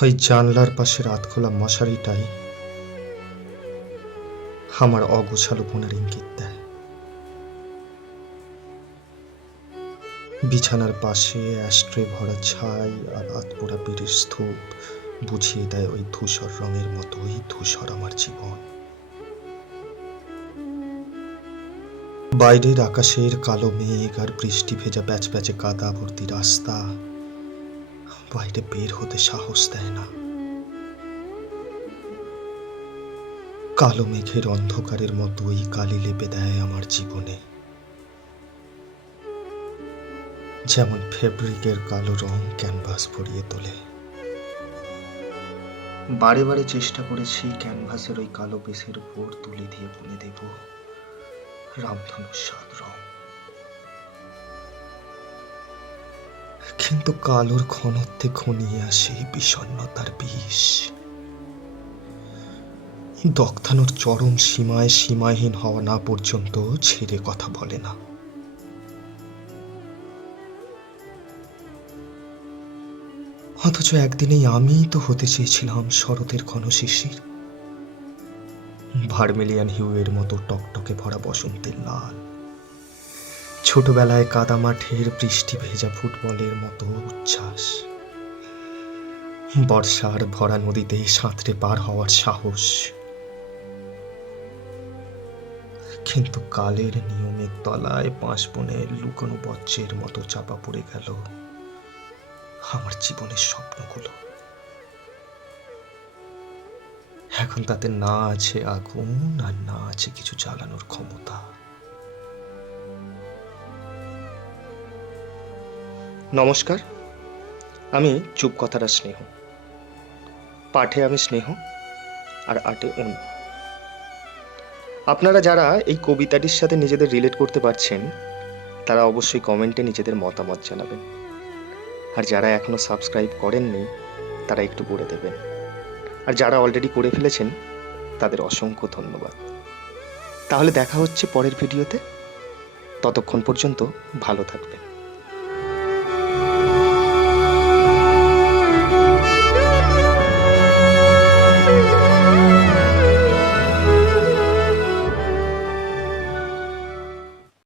ওই জানলার পাশে রাত খোলা মশারিটাই আমার অগোছালো মনের ইঙ্গিত দেয়। বিছানার পাশে অ্যাস্ট্রে ভরা ছাই আর আতপোড়া বিড়ির স্তূপ বুঝিয়ে দেয় ওই ধূসর রঙের মতোই ধূসর আমার জীবন। বাইরের আকাশের কালো মেঘ আর বৃষ্টি ভেজা প্যাচ প্যাচে কাদা ভর্তি রাস্তা বাইরে বের হতে সাহস দেয় না। কালো মেঘের অন্ধকারের মতোই কালি লেপে দেয় আমার জীবনে, যেমন ফেব্রিকের কালো রং ক্যানভাস ভরিয়ে তোলে। বারে বারে চেষ্টা করেছি ক্যানভাসের ওই কালো বেসের উপর তুলে দিয়ে বুনে দেব রামধনুর সাত রং, কিন্তু কালোর ঘনত্বে ঘনিয়ে আসে বিষণ্ণতার বিষ। দগ্ধানোর চরম সীমায় সীমাহীন হওয়া না পর্যন্ত ছেড়ে কথা বলে না। অথচ একদিনেই আমিই তো হতে চেয়েছিলাম শরতের ঘন শিশির, ভার্মিলিয়ান হিউয়ের মতো টকটকে ভরা বসন্তের লাল, ছোটবেলায় কাদামাঠের বৃষ্টি ভেজা ফুটবলের মতো উচ্ছ্বাস, বর্ষার ভরা নদীতে সাঁতরে পার হওয়ার সাহস। কিন্তু কালের নিয়মের তলায় পাঁশবনের লুকোনো বজ্রের মতো চাপা পড়ে গেল আমার জীবনের স্বপ্নগুলো। এখন তাতে না আছে আগুন আর না আছে কিছু জ্বালানোর ক্ষমতা। নমস্কার, আমি চুপ কথাটা স্নেহ। পাঠে আমি স্নেহ আর আটে অন্য। আপনারা যারা এই কবিতাটির সাথে নিজেদের রিলেট করতে পারছেন তারা অবশ্যই কমেন্টে নিজেদের মতামত জানাবেন, আর যারা এখনো সাবস্ক্রাইব করেননি তারা একটু করে দেবেন, আর যারা অলরেডি করে ফেলেছেন তাদের অসংখ্য ধন্যবাদ। তাহলে দেখা হচ্ছে পরের ভিডিওতে, ততক্ষণ পর্যন্ত ভালো থাকবেন।